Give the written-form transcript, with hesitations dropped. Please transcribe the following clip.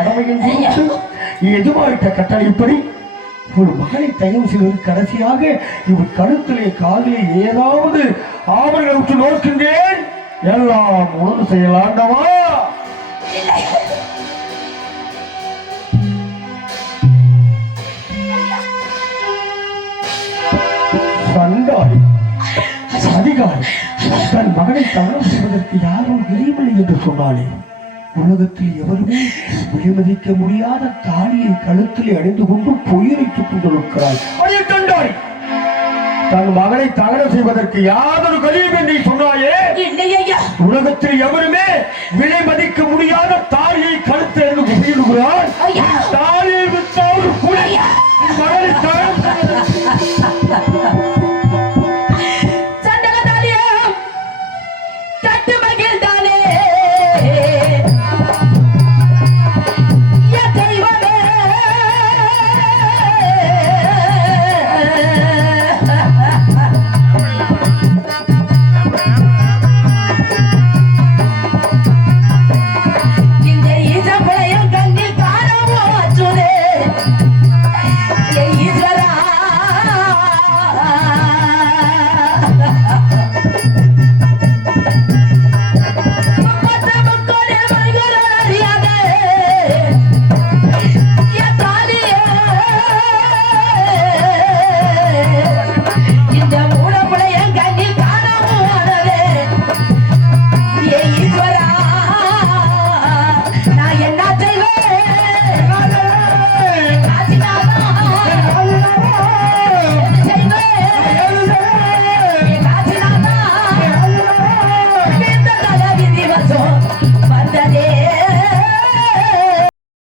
கடமையில் எஜமானிட்ட கட்டளைப்படி ஒரு மகனை தயவு செய்வது கடைசியாக இவர் கழுத்திலே காதிலே ஏதாவது ஆவணங்களை விட்டு நோக்கின்றேன். எல்லாம் ஒழுங்கு செய்யலாண்டவா. சண்டாளி அதிகாரி தன் மகனை தவறு செய்வதற்கு யாரும் விளைவில்லை என்று சொன்னாலே உலகத்தில் எவருமே விலைமதிக்க முடியாத தாலியை கழுத்திலே அணிந்து கொண்டு பொய்யரைத்துக் கொண்டிருக்கிறார். தன் மகனை தகனம் செய்வதற்கு யாதொரு கலியும் என்று சொன்னாயே உலகத்தில் எவருமே விலை மதிக்க முடியாத தாலியை கழுத்தில் அணிந்து கொண்டிருக்கிறார்.